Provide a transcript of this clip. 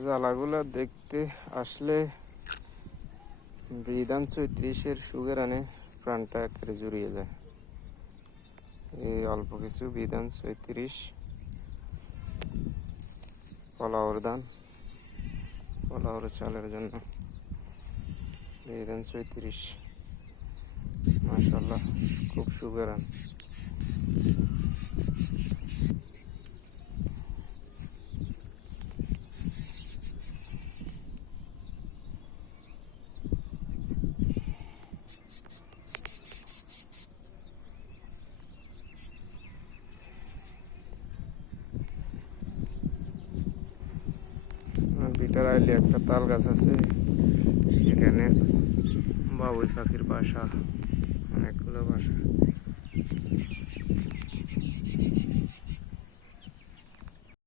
জ্বালাগুলো দেখতে আসলে বিধান 34-এর সুগের আনে প্রাণটা একেবারে জুড়িয়ে যায়। এই অল্প কিছু বিধান 34 পোলাওর ধান, পোলাওর চালের জন্য বিধান 34 মাশাআল্লাহ খুব সুগের আন। বিটার আইলে একটা তাল গাছ আছে, সেখানে বাবুই পাখির বাসা, অনেকগুলো বাসা।